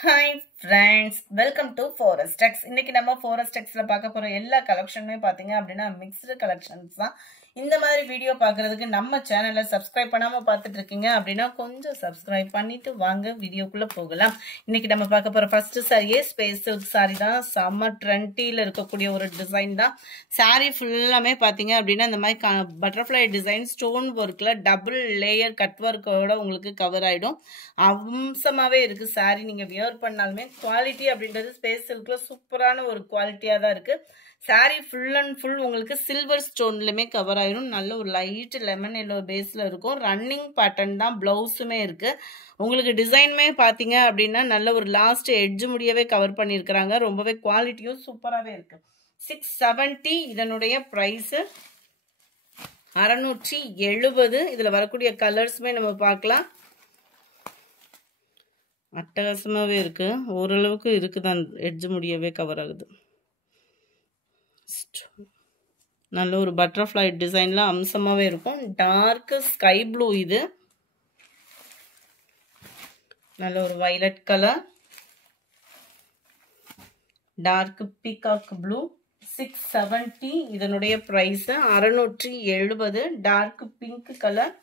Hi friends, welcome to Forest Tex. இன்னைக்கு நம்ம Forest Texல பார்க்க போற எல்லா கலெக்ஷனுமே பாத்தீங்க அப்படினா மிக்ஸ்டு கலெக்ஷன்ஸ் தான். இந்த மாதிரி வீடியோ பார்க்கிறதுக்கு நம்ம சேனலை சப்ஸ்கிரைப் பண்ணாம பார்த்துட்டு இருக்கீங்க அப்படினா கொஞ்சம் சப்ஸ்கிரைப் பண்ணிட்டு வாங்க வீடியோக்குள்ள போகலாம். இன்னைக்கு நம்ம பார்க்க போற ஃபர்ஸ்ட் சாரியே ஸ்பேஸ் சில்க் சாரி தான். சம்மர் ட்ரெண்டில இருக்கக்கூடிய ஒரு டிசைன் தான். சாரி ஃபுல்லாமே பாத்தீங்க அப்படினா இந்த மாதிரி பட்டர்ஃப்ளை டிசைன் ஸ்டோன் ஒர்க்ல டபுள் லேயர் கட் ஒர்க்கோட உங்களுக்கு கவர் ஆயிடும். அம்சமாவே இருக்கு சாரி. நீங்க வியர் பண்ணாலுமே குவாலிட்டி அப்படின்றது ஸ்பேஸ் சில்க்ல சூப்பரான ஒரு குவாலிட்டியா தான் இருக்கு. சாரி ஃபுல் அண்ட் ஃபுல் உங்களுக்கு சில்வர் ஸ்டோன்லயுமே கவர் ஆயிரும். நல்ல ஒரு லைட் லெமன் எல்லோ பேஸ்ல இருக்கும். ரன்னிங் பேட்டர்ன் தான் பிளவுஸுமே இருக்கு. உங்களுக்கு டிசைனுமே பாத்தீங்க அப்படின்னா நல்ல ஒரு லாஸ்ட் எட்ஜ் முடியவே கவர் பண்ணியிருக்கிறாங்க. ரொம்பவே குவாலிட்டியும் சூப்பராகவே இருக்கு. 670 இதனுடைய பிரைஸ் 670. இதுல வரக்கூடிய கலர்ஸுமே நம்ம பார்க்கலாம். அட்டகாசமாவே இருக்கு. ஓரளவுக்கு இருக்குதான், எட்ஜ் முடியவே கவர் ஆகுது. நல்ல ஒரு பட்டர்ஃப்ளை டிசைன்ல அம்சமாவே இருக்கும். டார்க் ஸ்கை ப்ளூ, இது நல்ல ஒரு violet colour, dark peacock blue. 670 இதனுடைய price 670. Dark pink colour,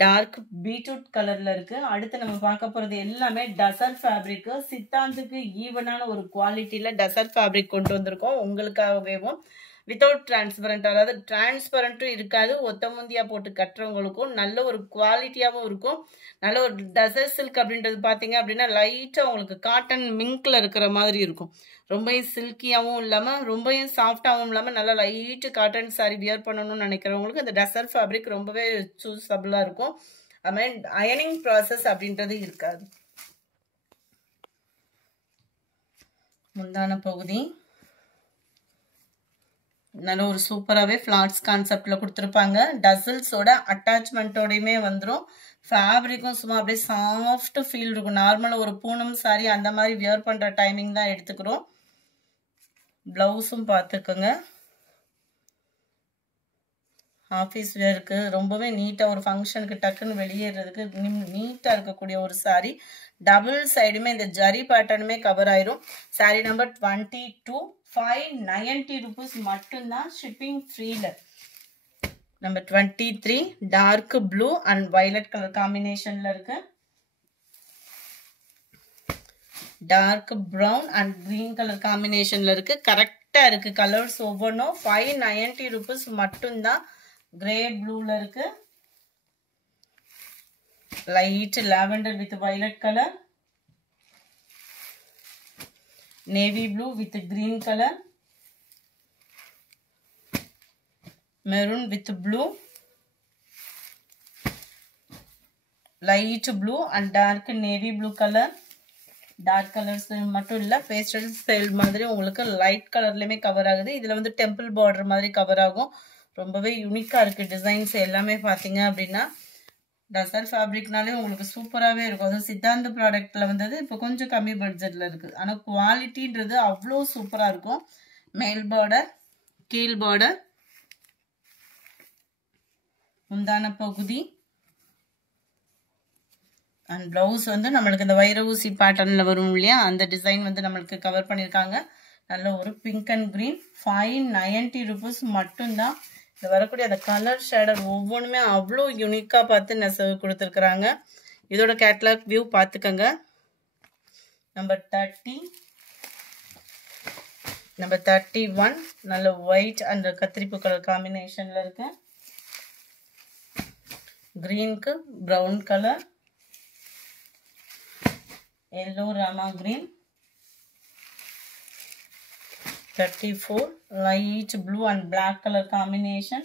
dark beetroot கலர்ல இருக்கு. அடுத்து நம்ம பார்க்க போறது எல்லாமே டசர் ஃபேப்ரிக். சித்தாந்துக்கு ஈவனான ஒரு குவாலிட்டியில டசர் ஃபேப்ரிக் கொண்டு வந்திருக்கோம் உங்களுக்காகவேவும். வித்தவுட் டிரான்ஸ்பரண்ட், அதாவது டிரான்ஸ்பரண்ட்டும் இருக்காது. ஒத்த முந்தியா போட்டு கட்டுறவங்களுக்கும் நல்ல ஒரு குவாலிட்டியாகவும் இருக்கும். நல்ல ஒரு டசர் சில்க் அப்படின்றது பார்த்தீங்க அப்படின்னா லைட்டாக உங்களுக்கு காட்டன் மிங்க்ல இருக்கிற மாதிரி இருக்கும். ரொம்பவும் சில்கியாகவும் இல்லாமல் ரொம்பவும் சாஃப்டாகவும் இல்லாமல் நல்லா லைட்டு காட்டன் சாரி வியர் பண்ணணும்னு நினைக்கிறவங்களுக்கு இந்த டசர் ஃபேப்ரிக் ரொம்பவே சூஸபிளாக இருக்கும். அது மாதிரி அயனிங் ப்ராசஸ் அப்படின்றது இருக்காது. முந்தான பகுதி நல்ல ஒரு சூப்பராகவே ஃப்ளாட்ஸ் கான்செப்டில் கொடுத்துருப்பாங்க. டசல்ஸோட அட்டாச்மெண்ட்டோடையுமே வந்துடும். ஃபேப்ரிக்கும் சும்மா அப்படியே சாஃப்ட் ஃபீல் இருக்கும். நார்மலாக ஒரு பூனம் சாரி அந்த மாதிரி வியர் பண்ணுற டைமிங் தான் எடுத்துக்கிறோம். ப்ளவுஸும் பார்த்துக்கோங்க. ஆஃபீஸ் வேருக்கு ரொம்பவே நீட்டாக ஒரு ஃபங்க்ஷனுக்கு டக்குன்னு வெளியேறதுக்கு நீட்டாக இருக்கக்கூடிய ஒரு சாரி. டபுள் சைடுமே இந்த ஜரி பேட்டர்னுமே கவர் ஆயிரும். சாரி நம்பர் 22. 590 rupees மட்டும்தான், ஷிப்பிங் ஃப்ரீல. Number 23 dark blue and violet colour காம்பினேஷன்ல இருக்கு. Dark brown and green colour காம்பினேஷன்ல இருக்கு. கரெக்டா இருக்கு கலர்ஸ் ஒவ்வொன்றும். 590 rupees மட்டும்தான். கிரே ப்ளூல இருக்கு. Light lavender with violet colour, navy blue with green colour, maroon with blue, light blue and dark navy blue colour. Dark colours மட்டும் இல்லை, பேஸ்டல் ஸ்டைல் மாதிரி உங்களுக்கு லைட் கலர்லையுமே கவர் ஆகுது. இதில் வந்து டெம்பிள் பார்டர் மாதிரி கவர் ஆகும். ரொம்பவே யூனிக்காக இருக்குது டிசைன்ஸ் எல்லாமே பார்த்தீங்க அப்படின்னா. டசர் ஃபேப்ரிக்னாலே உங்களுக்கு சூப்பராகவே இருக்கும். அதுவும் சித்தாந்த ப்ராடக்டில் வந்தது இப்போ கொஞ்சம் கம்மி பட்ஜெட்டில் இருக்குது. ஆனால் குவாலிட்டின்றது அவ்வளோ சூப்பராக இருக்கும். மேல் பார்டர், கீழ் பார்டர், முந்தான பகுதி அண்ட் ப்ளவுஸ் வந்து நம்மளுக்கு இந்த வைர ஊசி பேட்டர்னில் வரும் இல்லையா, அந்த டிசைன் வந்து நம்மளுக்கு கவர் பண்ணியிருக்காங்க. நல்ல ஒரு பிங்க் அண்ட் க்ரீன். 590 rupees மட்டும்தான். இது வரக்கூடிய அந்த கலர் ஷேடர் ஒவ்வொன்றுமே அவ்வளோ யூனிக்காக பார்த்து நெசவு கொடுத்துருக்குறாங்க. இதோட கேட்லாக் வியூ பார்த்துக்கோங்க. நம்பர் 30. நம்பர் 31 நல்ல ஒயிட் அண்ட் கத்திரிப்பு கலர் காம்பினேஷனில் இருக்கு. கிரீனுக்கு ப்ரௌன் கலர், எல்லோ ராமா green. 34 light blue and black colour combination.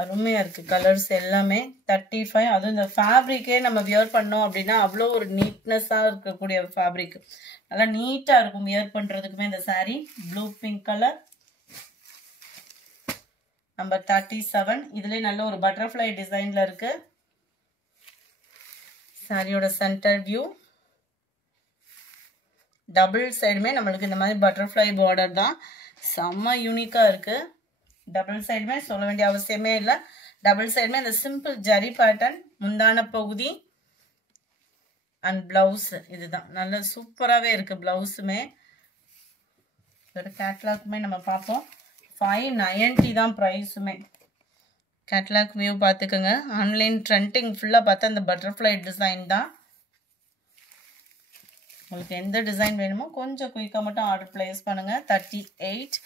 அருமையாக இருக்குது கலர்ஸ் எல்லாமே. 35 அதுவும் இந்த ஃபேப்ரிக்கே நம்ம வியர் பண்ணோம் அப்படின்னா அவ்வளோ ஒரு நீட்னஸாக இருக்கக்கூடிய ஃபேப்ரிக். நல்லா நீட்டாக இருக்கும் வியர் பண்ணுறதுக்குமே இந்த sari. Blue pink colour. Number 37 இதுலேயே நல்ல ஒரு பட்டர்ஃப்ளை டிசைனில் இருக்கு. சாரியோட சென்டர் வியூ. டபுள் சைடுமே நம்மளுக்கு இந்த மாதிரி பட்டர்ஃப்ளை பார்டர் தான். செம்ம யூனிக்காக இருக்குது. டபுள் சைடுமே சொல்ல வேண்டிய அவசியமே இல்லை. டபுள் சைடுமே இந்த சிம்பிள் ஜரி பேட்டர்ன். முந்தான பகுதி அண்ட் பிளவுஸ் இதுதான். நல்ல சூப்பராகவே இருக்குது ப்ளவுஸுமே. இதோட கேட்லாக்குமே நம்ம பார்ப்போம். 590 தான் ப்ரைஸுமே. கேட்லாக் வியூ பார்த்துக்கோங்க. ஆன்லைன் ட்ரெண்டிங் ஃபுல்லாக பார்த்தா அந்த பட்டர்ஃப்ளை டிசைன் தான். உங்களுக்கு எந்த டிசைன் வேணுமோ கொஞ்சம் குயிக்காக மட்டும் ஆர்டர் ப்ளேஸ் பண்ணுங்கள். 38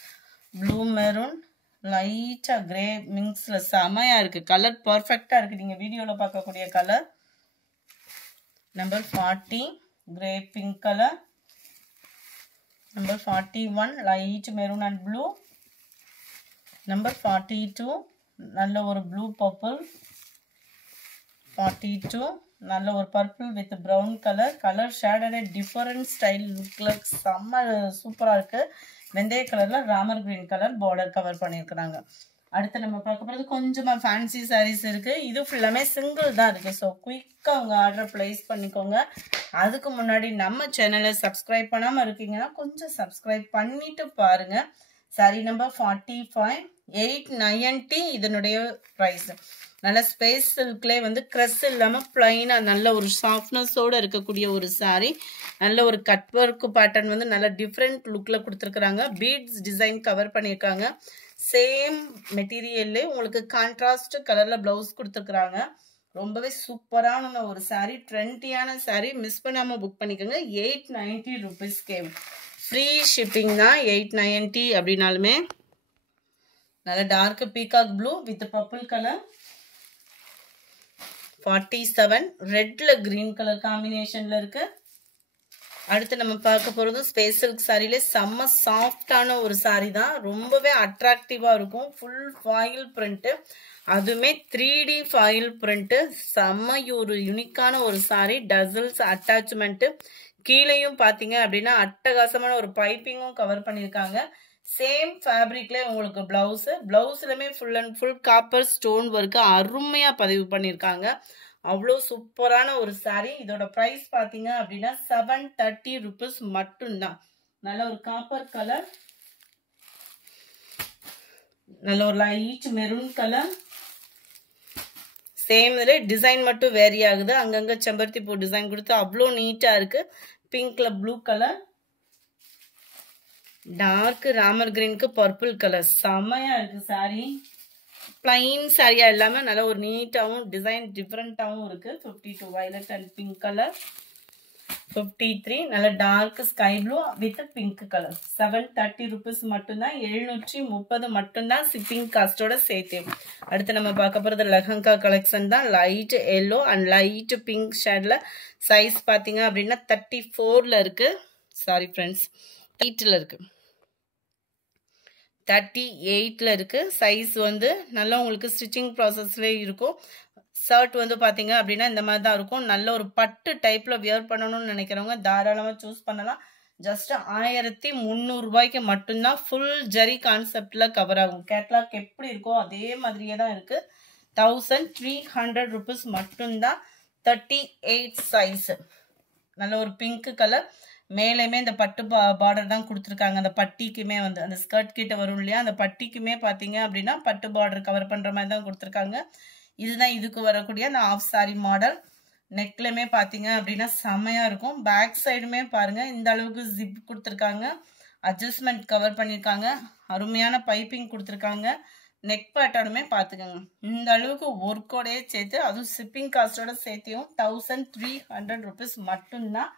ப்ளூ மெரூன் லைட்டாக கிரே மிக்ஸில் செமையாக இருக்குது. கலர் பர்ஃபெக்டாக இருக்குது. நீங்கள் வீடியோவில் பார்க்கக்கூடிய colour. Number 40 grey pink colour. Number 41 light maroon and blue. Number 42 நல்ல ஒரு ப்ளூ பர்பிள். 42 நல்ல ஒரு purple with brown colour. Colour shaded different style லுக்கில் செம்ம சூப்பராக இருக்குது. வெந்தய கலரில் Ramar green colour border cover பண்ணியிருக்கிறாங்க. அடுத்து நம்ம பார்க்க போகிறது கொஞ்சமாக ஃபேன்சி சாரீஸ் இருக்குது. இது ஃபுல்லாமே சிங்கிள் தான் இருக்குது. ஸோ குயிக்காக உங்கள் ஆர்டர் ப்ளேஸ் பண்ணிக்கோங்க. அதுக்கு முன்னாடி நம்ம சேனலை சப்ஸ்கிரைப் பண்ணாமல் இருக்கீங்கன்னா கொஞ்சம் சப்ஸ்கிரைப் பண்ணிவிட்டு பாருங்கள். சாரி நம்பர் 45 890 இதனுடைய ப்ரைஸ். நல்ல ஸ்பேஸ் சில்க்லேயே வந்து க்ரெஸ் இல்லாமல் ப்ளைனாக நல்ல ஒரு சாஃப்ட்னஸோடு இருக்கக்கூடிய ஒரு சாரீ. நல்ல ஒரு கட் ஒர்க் பேட்டர்ன் வந்து நல்ல டிஃப்ரெண்ட் லுக்கில் கொடுத்துருக்குறாங்க. பீட்ஸ் டிசைன் கவர் பண்ணியிருக்காங்க. சேம் மெட்டீரியல்லே உங்களுக்கு கான்ட்ராஸ்ட் கலரில் ப்ளவுஸ் கொடுத்துருக்குறாங்க. ரொம்பவே சூப்பரான ஒரு சாரீ, ட்ரெண்டியான சாரீ. மிஸ் பண்ணாமல் புக் பண்ணிக்கோங்க. 890 ருபீஸ்க்கே ஃப்ரீ ஷிப்பிங் தான். 890 அப்படின்னாலுமே. நல்ல dark peacock blue with purple colour. 47 ரெட்ல கிரீன் கலர் காம்பினேஷன்ல இருக்கு. அடுத்து நம்ம பார்க்க போறது ஸ்பேஸ் சில்க் சாரியில செம்ம சாஃப்டான ஒரு சாரி தான். ரொம்பவே அட்ராக்டிவா இருக்கும். ஃபுல் ஃபாயில் பிரிண்ட், அதுவுமே 3D ஃபாயில் பிரிண்ட். செம்ம ஒரு யூனிக்கான ஒரு சாரி. Tassels attachment. கீழேயும் பார்த்தீங்க அப்படின்னா அட்டகாசமான ஒரு பைப்பிங்கும் கவர் பண்ணியிருக்காங்க. சேம் ஃபேப்ரிக்ல உங்களுக்கு பிளவுஸ். பிளவுஸ்லுமே full and full copper stone work அருமையா பதிவு பண்ணியிருக்காங்க. அவ்வளோ சூப்பரான ஒரு சாரீ. இதோட ப்ரைஸ் பார்த்தீங்க அப்படின்னா 730 ருபீஸ் மட்டும்தான். நல்ல ஒரு காப்பர் கலர், நல்ல ஒரு லைட் மெரூன் கலர். சேம் இதில் டிசைன் மட்டும் வேரி ஆகுது. அங்கங்கே செம்பருத்தி பூ டிசைன் கொடுத்து அவ்வளோ நீட்டாக இருக்கு. பிங்க்ல ப்ளூ கலர், டார்க் ராமர் கிரீனுக்கு பர்பிள் கலர். செமையா இருக்கு சாரி. பிளைன் சாரியா இல்லாம நல்ல ஒரு நீட்டாவும் டிசைன் டிஃப்ரெண்டாவும் இருக்கு. 52 வயலட் அண்ட் பிங்க் கலர். 53 நல்ல dark sky blue with pink colour. 730 rupees மட்டும்தான். 730 மட்டும்தான் ஷிப்பிங் காஸ்டோட சேர்த்து. அடுத்து நம்ம பார்க்க போறது லெஹங்கா கலெக்ஷன் தான். லைட் எல்லோ அண்ட் லைட் பிங்க் ஷேட்ல. சைஸ் பார்த்தீங்க அப்படின்னா 34ல இருக்கு. சாரி ஃப்ரெண்ட்ஸ், 8ல இருக்கு. 38ல இருக்கு. சைஸ் வந்து நல்லா உங்களுக்கு ஸ்டிச்சிங் ப்ராசஸ்லேயே இருக்கும். ஷர்ட் வந்து பார்த்தீங்க அப்படின்னா இந்த மாதிரி தான் இருக்கும். நல்ல ஒரு பட்டு டைப்பில் வியர் பண்ணணும்னு நினைக்கிறவங்க தாராளமாக சூஸ் பண்ணலாம். ஜஸ்ட் 1300 ரூபாய்க்கு மட்டும்தான். ஃபுல் ஜரி கான்செப்டில் கவர் ஆகும். கேட்லாக் எப்படி இருக்கோ அதே மாதிரியே தான் இருக்குது. 1300 ருபீஸ் மட்டும்தான். 38 சைஸ். நல்ல ஒரு பிங்க் கலர். மேலேயுமே இந்த பட்டு பார்டர் தான் கொடுத்துருக்காங்க. அந்த பட்டிக்குமே வந்து அந்த ஸ்கர்ட் கிட்ட வரும் இல்லையா, அந்த பட்டிக்குமே பார்த்தீங்க அப்படின்னா பட்டு பார்டர் கவர் பண்ணுற மாதிரி தான் கொடுத்துருக்காங்க. இதுதான் இதுக்கு வரக்கூடிய அந்த ஆஃப் சாரி மாடல். நெக்லையுமே பார்த்தீங்க அப்படின்னா செம்மையாக இருக்கும். பேக் சைடுமே பாருங்கள் இந்த அளவுக்கு ஜிப் கொடுத்துருக்காங்க. அட்ஜஸ்ட்மெண்ட் கவர் பண்ணியிருக்காங்க. அருமையான பைப்பிங் கொடுத்துருக்காங்க. நெக் பேட்டர்னுமே பார்த்துக்கோங்க. இந்த அளவுக்கு ஒர்க்கோடையே சேர்த்து, அதுவும் ஷிப்பிங் காஸ்டோட சேர்த்தியும் 1300 ருபீஸ் மட்டும்தான்.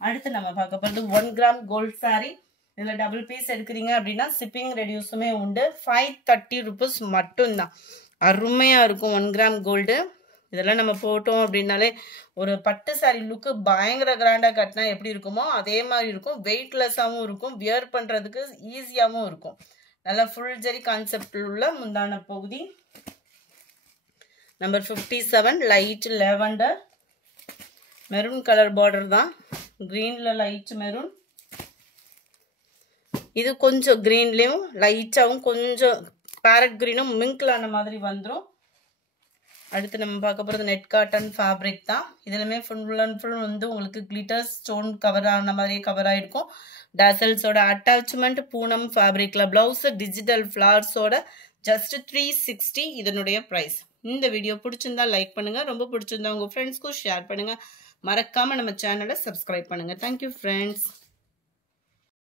அடுத்து நம்ம பார்க்க போகிறது 1 கிராம் கோல்ட் சாரி. இதில் டபுள் பீஸ் எடுக்கிறீங்க அப்படின்னா ஷிப்பிங் ரெடியூஸுமே உண்டு. 530 ருபீஸ் மட்டும்தான். அருமையாக இருக்கும் 1 கிராம் கோல்டு. இதெல்லாம் நம்ம போட்டோம் அப்படின்னாலே ஒரு பட்டு சாரி லுக்கு பயங்கர கிராண்டாக கட்டினா எப்படி இருக்குமோ அதே மாதிரி இருக்கும். வெயிட்லெஸ்ஸாகவும் இருக்கும். வியர் பண்ணுறதுக்கு ஈஸியாகவும் இருக்கும். நல்லா ஃபுல் ஜரி கான்செப்டில் உள்ள முந்தான பகுதி. Number 57 light lavender maroon colour border தான். கிரீன்ல லைட் மெரூன். இது கொஞ்சம் கிரீன்லேயும் லைட்டாகவும் கொஞ்சம் பேரட் கிரீனும் மிங்க்லான மாதிரி வந்துடும். அடுத்து நம்ம பார்க்க போகிறது நெட் காட்டன் ஃபேப்ரிக் தான். இதுலையுமே ஃபுல் அண்ட் ஃபுல் வந்து உங்களுக்கு கிளிட்டர் ஸ்டோன் கவர் ஆன மாதிரியே கவர் ஆகிருக்கும். டசல்ஸோட அட்டாச்மெண்ட் பூனம் ஃபேப்ரிக்கில் ப்ளவுஸு டிஜிட்டல் ஃப்ளார்ஸோட ஜஸ்ட் 360 இதனுடைய ப்ரைஸ். இந்த வீடியோ பிடிச்சிருந்தா லைக் பண்ணுங்கள். ரொம்ப பிடிச்சிருந்தா உங்கள் ஃப்ரெண்ட்ஸ்க்கும் ஷேர் பண்ணுங்கள். மறக்காம நம்ம சேனலை சப்ஸ்கிரைப் பண்ணுங்க. Thank you friends.